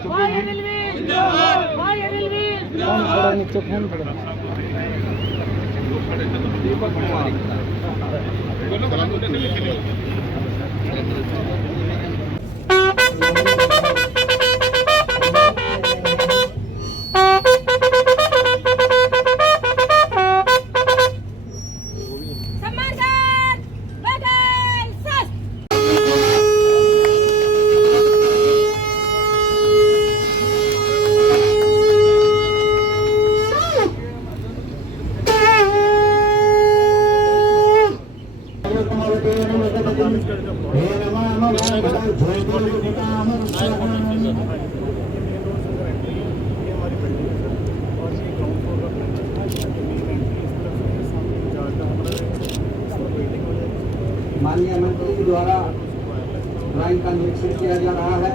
थोड़ा नीचे फोन थोड़ा माननीय मंत्री जी द्वारा ड्राइंग का निरीक्षण किया जा रहा है।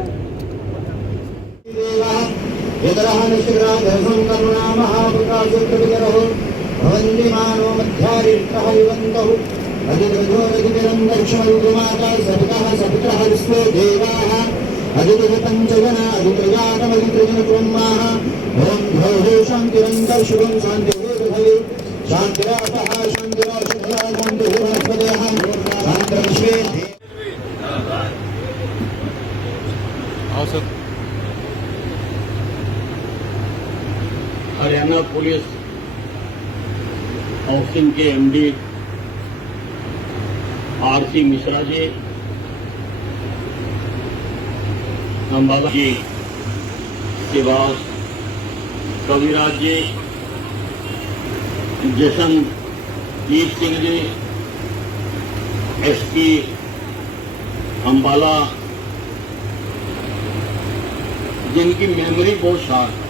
हरियाणा पुलिस हाउसिंग के एमडी आरसी मिश्रा जी, अम्बाला जी, शिवास कविराज जी, जशनजीत सिंह जी, एसपी अम्बाला, जिनकी मेमोरी बहुत शार्प है।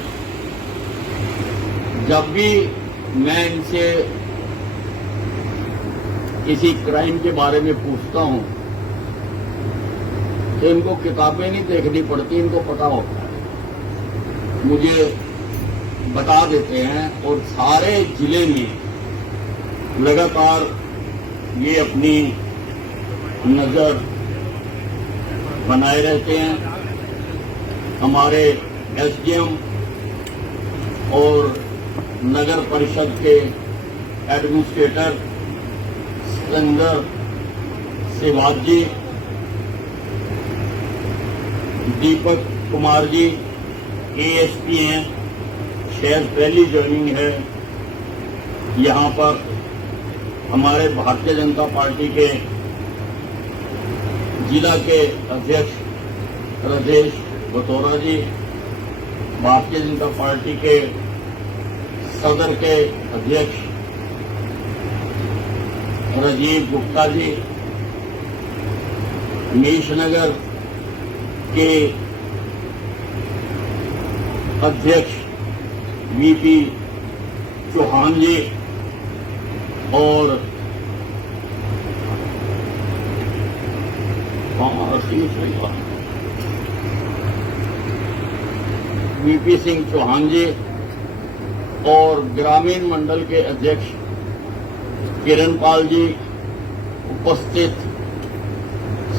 जब भी मैं इनसे किसी क्राइम के बारे में पूछता हूं तो इनको किताबें नहीं देखनी पड़ती, इनको पता होता है, मुझे बता देते हैं और सारे जिले में लगातार ये अपनी नजर बनाए रहते हैं। हमारे एसडीएम और नगर परिषद के एडमिनिस्ट्रेटर सिकंदर सेवाग जी, दीपक कुमार जी एएसपी हैं, शहर पहली ज्वाइनिंग है। यहां पर हमारे भारतीय जनता पार्टी के जिला के अध्यक्ष राजेश बतौरा जी, भारतीय जनता पार्टी के सदर के अध्यक्ष राजीव गुप्ता जी, मीशनगर के अध्यक्ष वीपी चौहान जी और वीपी सिंह चौहान जी और ग्रामीण मंडल के अध्यक्ष किरणपाल जी, उपस्थित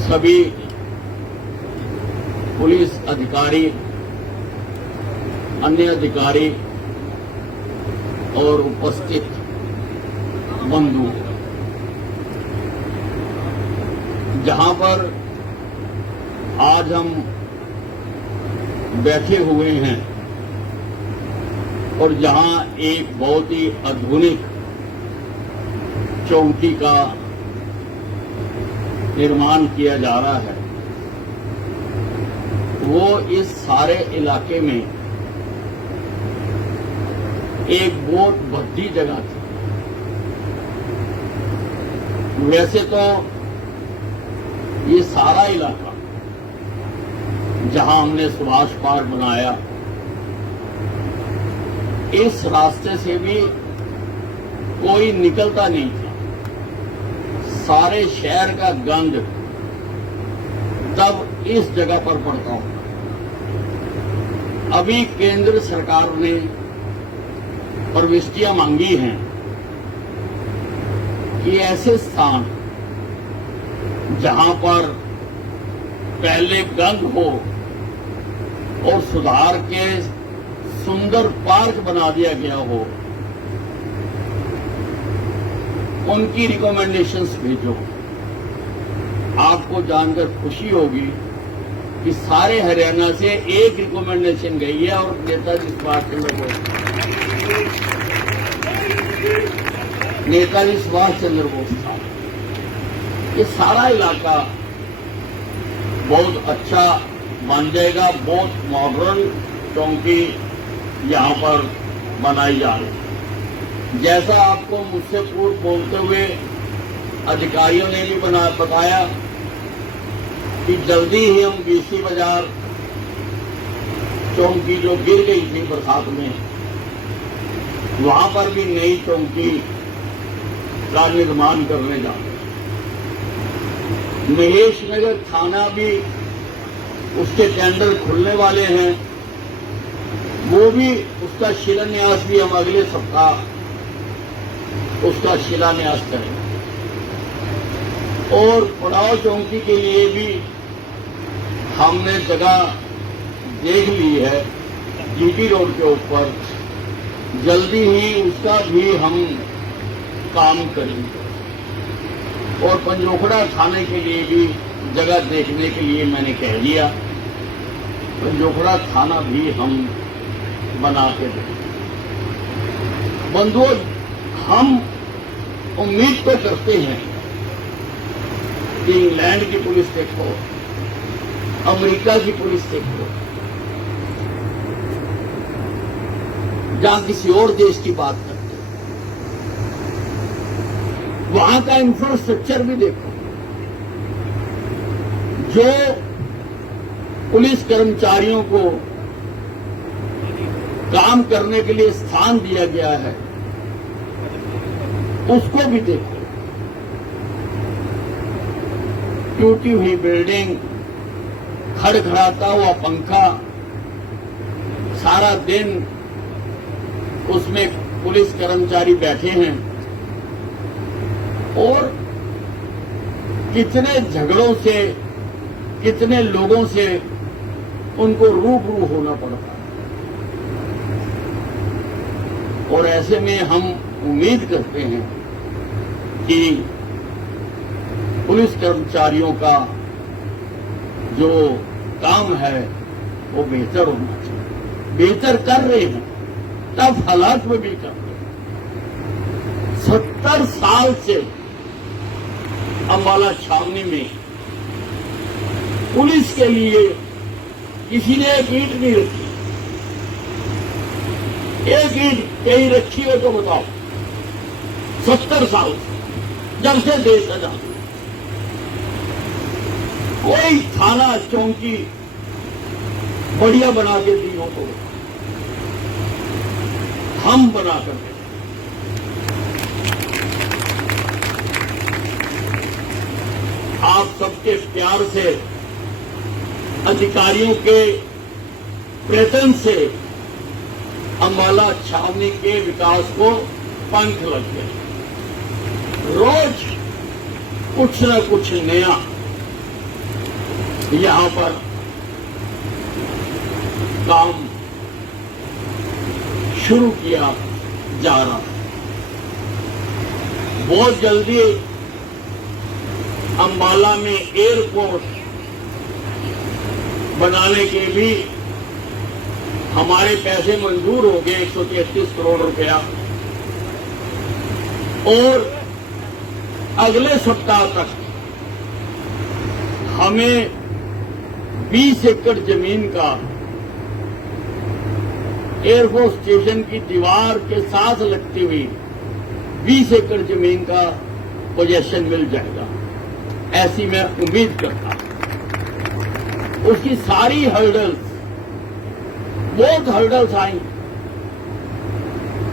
सभी पुलिस अधिकारी, अन्य अधिकारी और उपस्थित बंधु, जहां पर आज हम बैठे हुए हैं और जहां एक बहुत ही आधुनिक चौकी का निर्माण किया जा रहा है, वो इस सारे इलाके में एक बहुत भद्दी जगह थी। वैसे तो ये सारा इलाका जहां हमने सुभाष पार्क बनाया, इस रास्ते से भी कोई निकलता नहीं था। सारे शहर का गंद तब इस जगह पर पड़ता होगा। अभी केंद्र सरकार ने प्रविष्टियां मांगी हैं कि ऐसे स्थान जहां पर पहले गंद हो और सुधार के सुंदर पार्क बना दिया गया हो, उनकी रिकमेंडेशंस भेजो। आपको जानकर खुशी होगी कि सारे हरियाणा से एक रिकमेंडेशन गई है और नेताजी सुभाष चंद्र बोस, नेताजी सुभाष चंद्र बोस साहब। ये सारा इलाका बहुत अच्छा बन जाएगा, बहुत मॉडर्न चौकी यहां पर बनाई जा रही। जैसा आपको मुझसे पूर्व बोलते हुए अधिकारियों ने भी बताया कि जल्दी ही हम बीसी बाजार चौकी जो गिर गई थी बरसात में, वहां पर भी नई चौकी का निर्माण करने जा रहे हैं। महेश नगर थाना भी उसके टेंडर खुलने वाले हैं, वो भी उसका शिलान्यास भी हम अगले सप्ताह उसका शिलान्यास करेंगे। और पड़ाव चौकी के लिए भी हमने जगह देख ली है जीटी रोड के ऊपर, जल्दी ही उसका भी हम काम करेंगे। और पंजोखड़ा थाने के लिए भी जगह देखने के लिए मैंने कह दिया, पंजोखड़ा थाना भी हम बना के देंगे। बंधुओं, हम उम्मीद तो करते हैं कि इंग्लैंड की पुलिस देखो, अमेरिका की पुलिस देखो, जहां किसी और देश की बात करते हैं, वहां का इंफ्रास्ट्रक्चर भी देखो। जो पुलिस कर्मचारियों को काम करने के लिए स्थान दिया गया है, उसको भी देखो। टूटी हुई बिल्डिंग, खड़खड़ाता हुआ पंखा, सारा दिन उसमें पुलिस कर्मचारी बैठे हैं और कितने झगड़ों से, कितने लोगों से उनको रूबरू होना पड़ता है। और ऐसे में हम उम्मीद करते हैं कि पुलिस कर्मचारियों का जो काम है वो बेहतर होना चाहिए। बेहतर कर रहे हैं, टफ हालात में भी कर रहे हैं। 70 साल से अंबाला छावनी में पुलिस के लिए किसी ने एक ईंट नहीं रखी। एक ईंट कहीं रखी हो तो बताओ। 70 साल से, जब से देश आजाद, कोई थाना चौकी बढ़िया बना के दी हो तो हम बना कर दें। आप सबके प्यार से, अधिकारियों के प्रयत्न से अंबाला छावनी के विकास को पंख लग गए। रोज कुछ न कुछ नया यहां पर काम शुरू किया जा रहा है। बहुत जल्दी अंबाला में एयरपोर्ट बनाने के भी हमारे पैसे मंजूर हो गए, 133 करोड़ रुपया। और अगले सप्ताह तक हमें 20 एकड़ जमीन का एयरफोर्स स्टेशन की दीवार के साथ लगती हुई 20 एकड़ जमीन का पोजेशन मिल जाएगा, ऐसी मैं उम्मीद करता हूं। उसकी सारी हर्डल्स, बहुत हर्डल्स आई,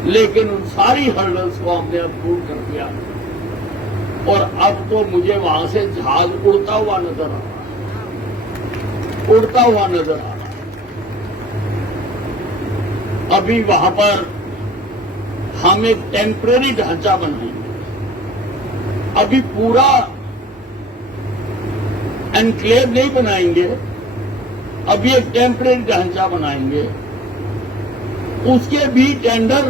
लेकिन उन सारी हर्डल्स को हमने अब दूर कर दिया और अब तो मुझे वहां से जहाज उड़ता हुआ नजर आ रहा है, उड़ता हुआ नजर आ रहा है। अभी वहां पर हम एक टेम्परेरी ढांचा बनाएंगे। अभी पूरा एनक्लेव नहीं बनाएंगे, अभी एक टेम्परेरी ढांचा बनाएंगे, उसके भी टेंडर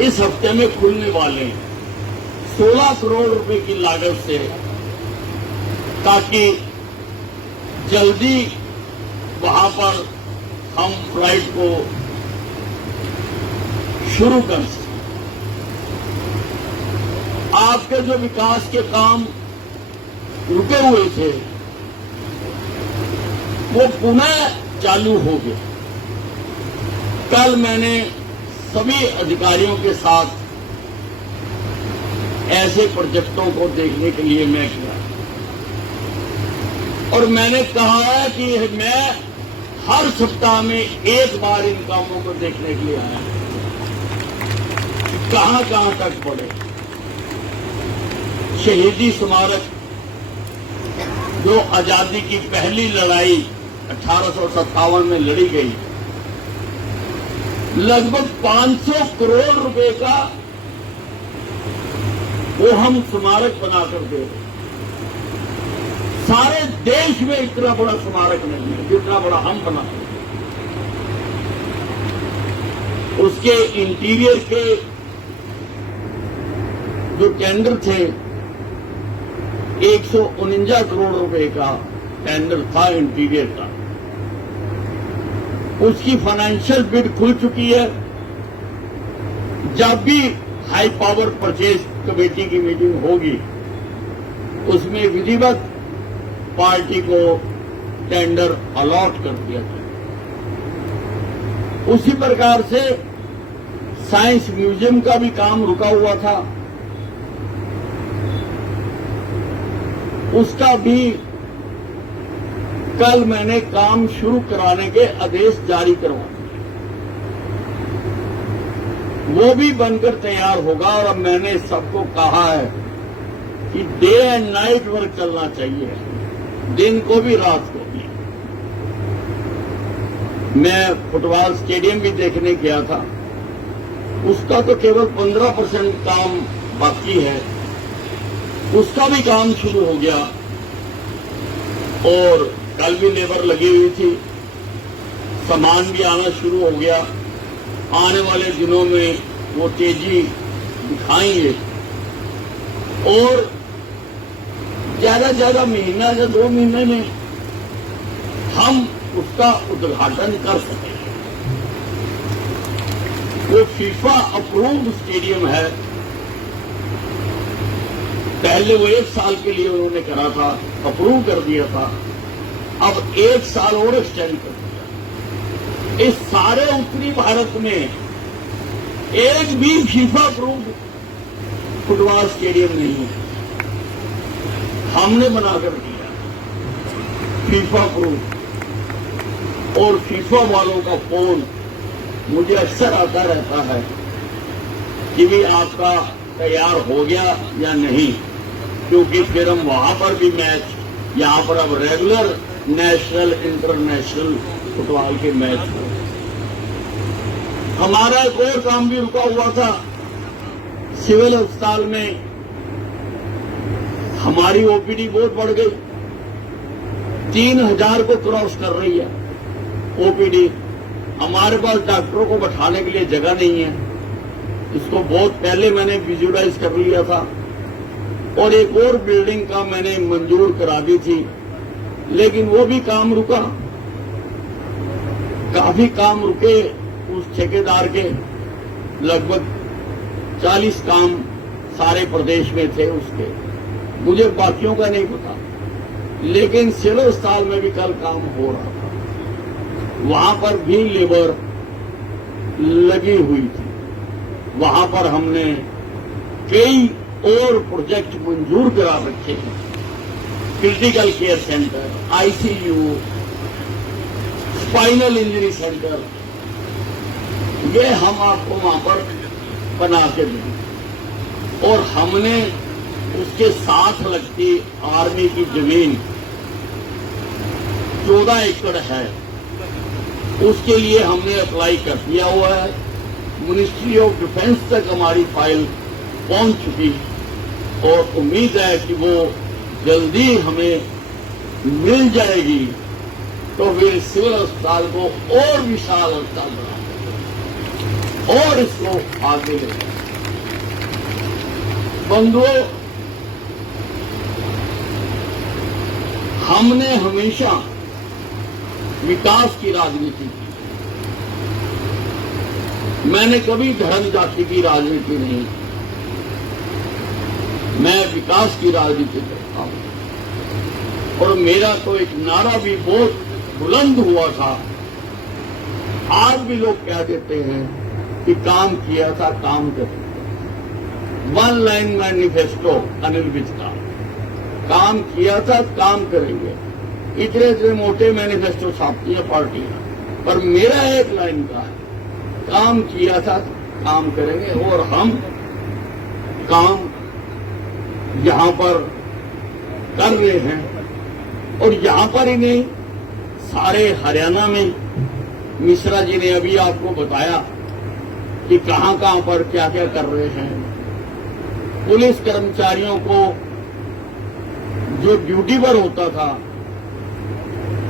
इस हफ्ते में खुलने वाले हैं 16 करोड़ रुपए की लागत से, ताकि जल्दी वहां पर हम फ्लाइट को शुरू कर सकें। आपके जो विकास के काम रुके हुए थे वो पुनः चालू हो गए। कल मैंने सभी अधिकारियों के साथ ऐसे प्रोजेक्टों को देखने के लिए मैं गया और मैंने कहा है कि मैं हर सप्ताह में एक बार इन कामों को देखने के लिए आया, कहां कहां तक बढ़े। शहीदी स्मारक जो आजादी की पहली लड़ाई 1857 में लड़ी गई, लगभग 500 करोड़ रुपए का वो हम स्मारक बनाकर दे रहे। सारे देश में इतना बड़ा स्मारक नहीं है जितना बड़ा हम बना। उसके इंटीरियर के जो टेंडर थे 149 करोड़ रुपए का टेंडर था इंटीरियर का, उसकी फाइनेंशियल बिड खुल चुकी है। जब भी हाई पावर परचेज कमेटी की मीटिंग होगी उसमें विधिवत पार्टी को टेंडर अलॉट कर दिया जाए। उसी प्रकार से साइंस म्यूजियम का भी काम रुका हुआ था, उसका भी कल मैंने काम शुरू कराने के आदेश जारी करवा दिए। वो भी बनकर तैयार होगा और अब मैंने सबको कहा है कि डे एंड नाइट वर्क चलना चाहिए, दिन को भी रात को भी। मैं फुटबॉल स्टेडियम भी देखने गया था, उसका तो केवल 15% काम बाकी है, उसका भी काम शुरू हो गया और कल भी लेबर लगी हुई थी, सामान भी आना शुरू हो गया। आने वाले दिनों में वो तेजी दिखाएंगे और ज्यादा से ज्यादा महीना या 2 महीने में हम उसका उद्घाटन कर सकेंगे। वो फीफा अप्रूव्ड स्टेडियम है। पहले वो 1 साल के लिए उन्होंने करा था, अप्रूव कर दिया था, अब 1 साल और एक्सटेंड कर दिया। इस सारे उत्तरी भारत में एक भी फीफा अप्रूव्ड फुटबॉल स्टेडियम नहीं है, हमने बनाकर दिया फीफा अप्रूव्ड। और फीफा वालों का फोन मुझे अक्सर आता रहता है कि भी आपका तैयार हो गया या नहीं, क्योंकि फिर हम वहां पर भी मैच, यहां पर अब रेगुलर नेशनल इंटरनेशनल फुटबॉल के मैच हो। हमारा एक और काम भी रुका हुआ था, सिविल अस्पताल में हमारी ओपीडी बहुत बढ़ गई, 3000 को क्रॉस कर रही है ओपीडी। हमारे पास डॉक्टरों को बैठाने के लिए जगह नहीं है, इसको बहुत पहले मैंने विजुअलाइज कर लिया था और एक और बिल्डिंग का मैंने मंजूर करा दी थी, लेकिन वो भी काम रुका। काफी काम रुके, उस ठेकेदार के लगभग 40 काम सारे प्रदेश में थे उसके, मुझे बाकियों का नहीं पता, लेकिन सिविल अस्पताल में भी कल काम हो रहा था, वहां पर भी लेबर लगी हुई थी। वहां पर हमने कई और प्रोजेक्ट मंजूर करा रखे हैं, critical care centre, ICU, spinal injury centre, ये हम आपको वहां पर बना के देंगे। और हमने उसके साथ लगती आर्मी की जमीन 14 एकड़ है, उसके लिए हमने अप्लाई कर दिया हुआ है। मिनिस्ट्री ऑफ डिफेंस तक हमारी फाइल पहुंच चुकी और उम्मीद है कि वो जल्दी हमें मिल जाएगी तो फिर सिविल अस्पताल को और विशाल अस्पताल बनाओ और इसको आगे ले जाओ। बंधुओं, हमने हमेशा विकास की राजनीति की। मैंने कभी धर्म जाति की राजनीति नहीं, मैं विकास की राजनीति करता हूं। और मेरा तो एक नारा भी बहुत बुलंद हुआ था, आज भी लोग कह देते हैं कि काम किया था, काम कर। One line manifesto Anil Vij का, काम किया था, काम करेंगे। इतने इतने मोटे मैनिफेस्टो छापती है पार्टियां, पर मेरा एक लाइन का है, काम किया था, काम करेंगे। और हम काम यहां पर कर रहे हैं। और यहां पर ही नहीं, सारे हरियाणा में मिश्रा जी ने अभी आपको बताया कि कहां कहां पर क्या क्या कर रहे हैं। पुलिस कर्मचारियों को जो ड्यूटी पर होता था,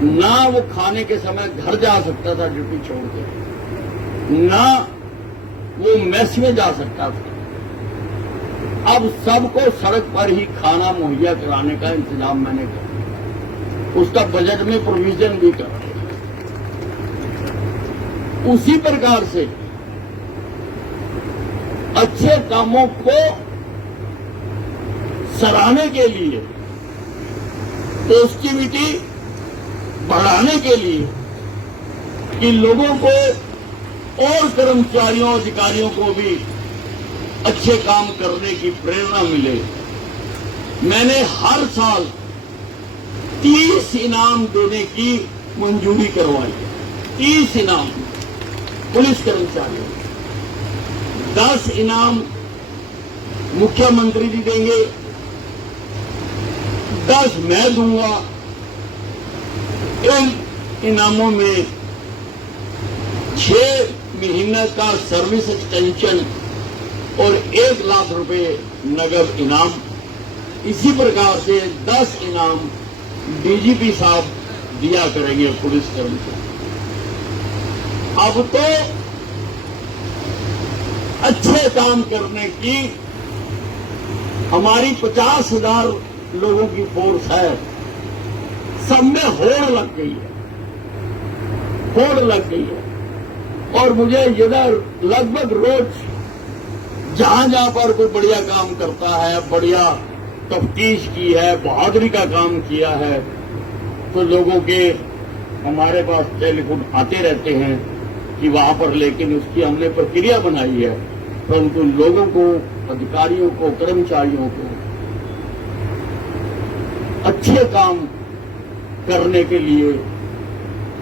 ना वो खाने के समय घर जा सकता था ड्यूटी छोड़ के, ना वो मेस में जा सकता था। अब सबको सड़क पर ही खाना मुहैया कराने का इंतजाम मैंने किया, उसका बजट में प्रोविजन भी कर। उसी प्रकार से अच्छे कामों को सराहने के लिए, पॉजिटिविटी बढ़ाने के लिए, कि लोगों को और कर्मचारियों अधिकारियों को भी अच्छे काम करने की प्रेरणा मिले, मैंने हर साल 30 इनाम देने की मंजूरी करवाई है। 30 इनाम पुलिस कर्मचारियों, 10 इनाम मुख्यमंत्री जी देंगे, 10 मैं दूंगा। इन इनामों में 6 महीने का सर्विस एक्सटेंशन और 1 लाख रुपए नगद इनाम। इसी प्रकार से 10 इनाम डीजीपी साहब दिया करेंगे पुलिस कर्मचारी। अब तो अच्छे काम करने की हमारी 50,000 लोगों की फोर्स है, सब में होड़ लग गई है, होड़ लग गई है। और मुझे इधर लगभग रोज जहां जहां पर कोई बढ़िया काम करता है, बढ़िया तफ्तीश की है, बहादुरी का काम किया है, तो लोगों के हमारे पास टेलीफोन आते रहते हैं कि वहां पर, लेकिन उसकी हमने प्रक्रिया बनाई है, परंतु लोगों को, अधिकारियों को, कर्मचारियों को अच्छे काम करने के लिए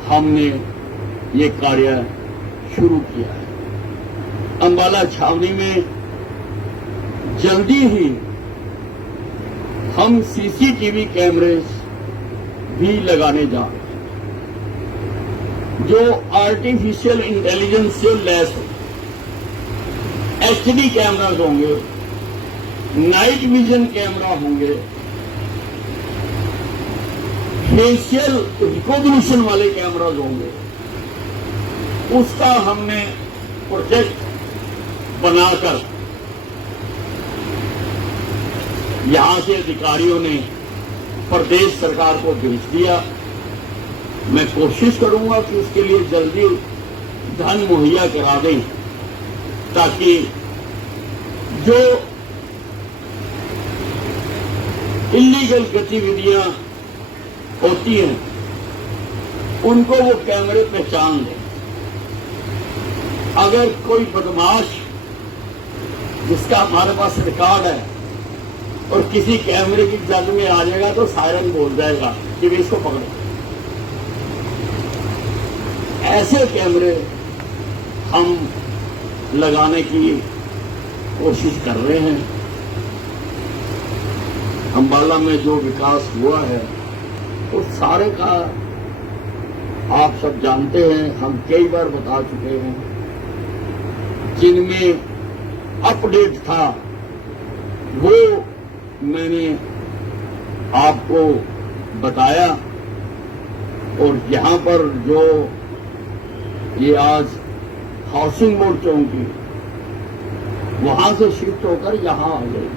हमने ये कार्य शुरू किया है। अंबाला छावनी में जल्दी ही हम सीसीटीवी कैमरे भी लगाने जा रहे हैं, जो आर्टिफिशियल इंटेलिजेंस से लैस हो। एचडी कैमराज होंगे, नाइट विजन कैमरा होंगे, फेशियल रिकॉग्निशन वाले कैमराज होंगे। उसका हमने प्रोजेक्ट बनाकर यहां से अधिकारियों ने प्रदेश सरकार को भेज दिया। मैं कोशिश करूंगा कि उसके लिए जल्दी धन मुहैया करा दें, ताकि जो इल्लीगल गतिविधियां होती हैं उनको वो कैमरे पहचान लें। अगर कोई बदमाश जिसका हमारे पास रिकॉर्ड है और किसी कैमरे की जद में आ जाएगा तो सायरन बोल जाएगा कि भी इसको पकड़ो। ऐसे कैमरे हम लगाने की कोशिश कर रहे हैं। अंबाला में जो विकास हुआ है वो सारे का आप सब जानते हैं, हम कई बार बता चुके हैं। जिनमें अपडेट था वो मैंने आपको बताया। और यहाँ पर जो ये आज हाउसिंग बोर्ड चौकी वहां से शिफ्ट होकर यहाँ आ गई,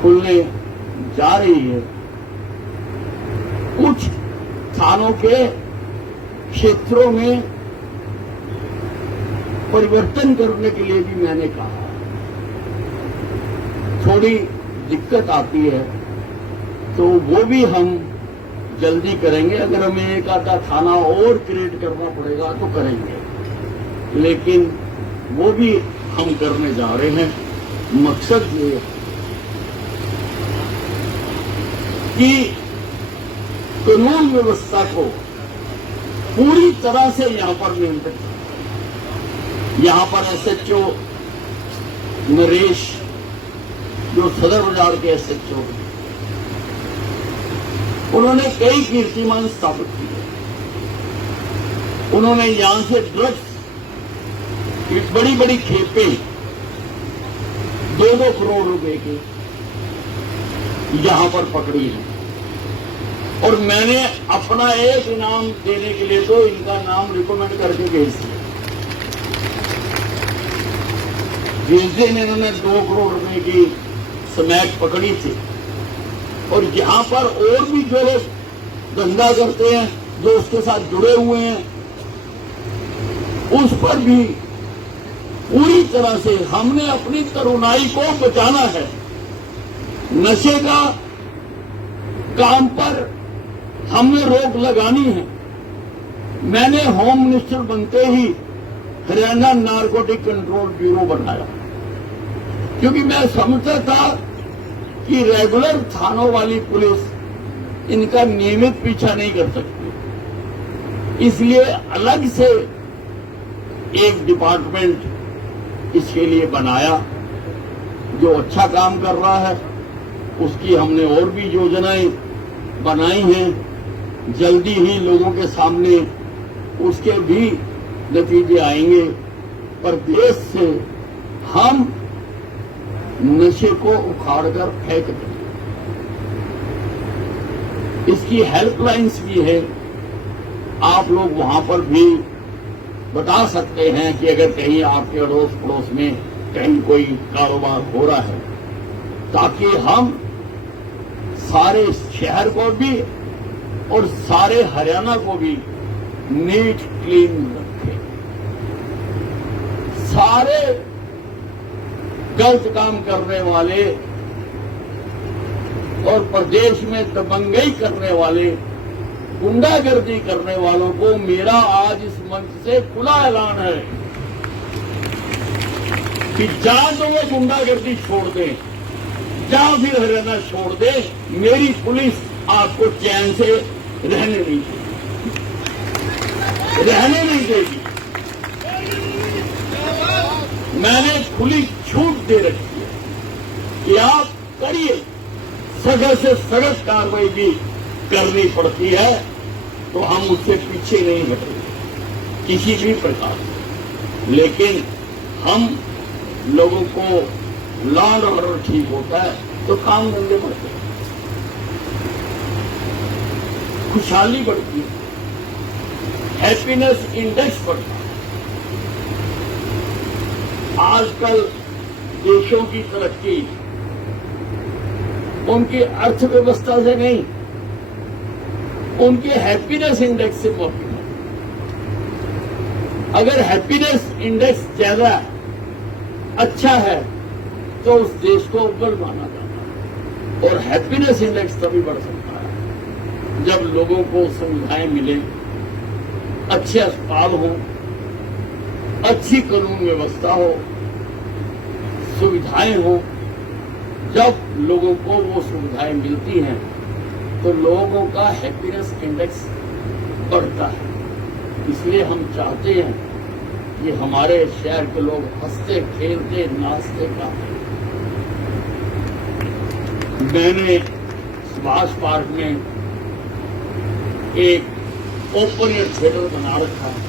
खुलने जा रही है। कुछ थानों के क्षेत्रों में परिवर्तन करने के लिए भी मैंने कहा, थोड़ी दिक्कत आती है तो वो भी हम जल्दी करेंगे। अगर हमें एक आधा थाना और क्रिएट करना पड़ेगा तो करेंगे, लेकिन वो भी हम करने जा रहे हैं। मकसद ये कि कानून व्यवस्था को पूरी तरह से यहां पर नियंत्रित करें। यहां पर एसएचओ नरेश, जो सदर बाजार के एसएचओ, उन्होंने कई कीर्तिमान स्थापित किए। उन्होंने यहां से ड्रग्स की बड़ी बड़ी खेपें 2-2 करोड़ रुपए की यहां पर पकड़ी है। और मैंने अपना एक इनाम देने के लिए तो इनका नाम रिकमेंड करके भेज दिया। जिस दिन इन्होंने 2 करोड़ रुपए की स्मैक पकड़ी थी, और यहां पर और भी जो लोग धंधा करते हैं, जो उसके साथ जुड़े हुए हैं, उस पर भी पूरी तरह से हमने अपनी तरुणाई को बचाना है। नशे का काम पर हमने रोक लगानी है। मैंने होम मिनिस्टर बनते ही हरियाणा नारकोटिक कंट्रोल ब्यूरो बनाया, क्योंकि मैं समझता था कि रेगुलर थानों वाली पुलिस इनका नियमित पीछा नहीं कर सकती, इसलिए अलग से एक डिपार्टमेंट इसके लिए बनाया जो अच्छा काम कर रहा है। उसकी हमने और भी योजनाएं बनाई हैं, जल्दी ही लोगों के सामने उसके भी नतीजे आएंगे। पर देश से हम नशे को उखाड़कर फेंक दें। इसकी हेल्पलाइंस भी है, आप लोग वहां पर भी बता सकते हैं कि अगर कहीं आपके अड़ोस पड़ोस में कहीं कोई कारोबार हो रहा है, ताकि हम सारे शहर को भी और सारे हरियाणा को भी नीट क्लीन रखें। सारे गलत काम करने वाले और प्रदेश में दबंगई करने वाले, गुंडागर्दी करने वालों को मेरा आज इस मंच से खुला ऐलान है कि या तो वो गुंडागर्दी छोड़ दें या फिर हरियाणा छोड़ दे। मेरी पुलिस आपको चैन से रहने नहीं देगी। मैंने खुली छूट दे रखी है कि आप करिए, सख्त से सख्त कार्रवाई भी करनी पड़ती है तो हम उससे पीछे नहीं हटेंगे किसी भी प्रकार से। लेकिन हम लोगों को लॉ एंड ऑर्डर ठीक होता है तो काम धंधे बढ़ते हैं, खुशहाली बढ़ती है, हैप्पीनेस इंडेक्स बढ़ता है। आजकल देशों की तरक्की उनकी अर्थव्यवस्था से नहीं, उनके हैप्पीनेस इंडेक्स से बढ़ती है। अगर हैप्पीनेस इंडेक्स ज्यादा अच्छा है तो उस देश को अव्वल माना जाता है। और हैप्पीनेस इंडेक्स तभी बढ़ सकता है जब लोगों को सुविधाएं मिले, अच्छे अस्पताल हो, अच्छी कानून व्यवस्था हो, सुविधाएं हो। जब लोगों को वो सुविधाएं मिलती हैं तो लोगों का हैप्पीनेस इंडेक्स बढ़ता है। इसलिए हम चाहते हैं कि हमारे शहर के लोग हंसते खेलते नाचते गाते। मैंने सुभाष पार्क में एक ओपन एयर थिएटर बना रखा है।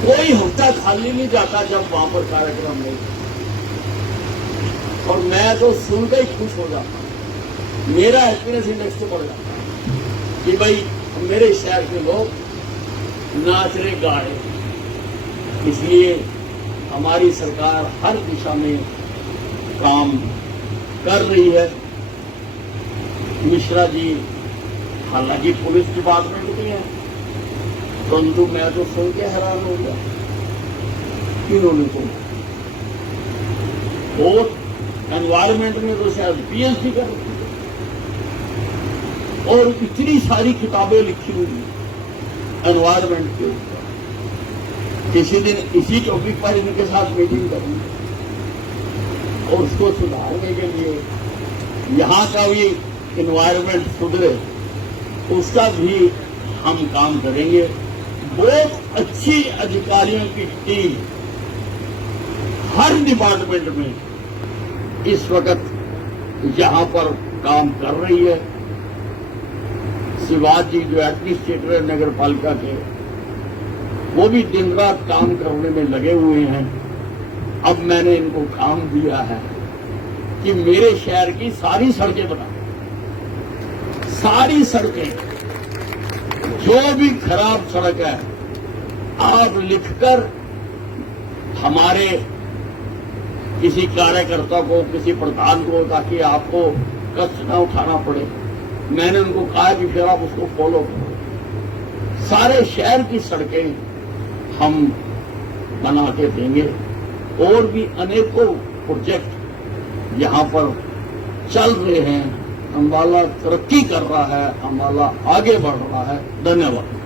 कोई हफ्ता खाली नहीं जाता जब वहां पर कार्यक्रम नहीं, और मैं तो सुनकर ही खुश हो जाता हूं। मेरा हैप्पीनेस इंडेक्स तो बढ़ जाता है। कि भाई मेरे शहर के लोग नाच रहे गा रहे। इसलिए हमारी सरकार हर दिशा में काम कर रही है। मिश्रा जी हालांकि पुलिस डिपार्टमेंट में है, परंतु मैं तो सुन के हैरान हो गया इन्होंने तो और एनवायरमेंट में तो शायद पीएचडी कर रही है और इतनी सारी किताबें लिखी हुई एनवायरमेंट के ऊपर। किसी दिन इसी टॉपिक पर इनके साथ मीटिंग करूंगी और उसको सुधारने के लिए यहाँ का भी एनवायरमेंट सुधरे उसका भी हम काम करेंगे। बहुत अच्छी अधिकारियों की टीम हर डिपार्टमेंट में इस वक्त यहाँ पर काम कर रही है। शिवाज जी जो एडमिनिस्ट्रेटर है नगर पालिका के, वो भी दिन रात काम करने में लगे हुए हैं। अब मैंने इनको काम दिया है कि मेरे शहर की सारी सड़कें बना, सारी सड़कें जो भी खराब सड़क है आप लिखकर हमारे किसी कार्यकर्ता को, किसी प्रधान को, ताकि आपको कष्ट न उठाना पड़े। मैंने उनको कहा कि फिर आप उसको फॉलो करो। सारे शहर की सड़कें हम बना के देंगे और भी अनेकों प्रोजेक्ट यहाँ पर चल रहे हैं। अम्बाला तरक्की कर रहा है, अम्बाला आगे बढ़ रहा है। धन्यवाद।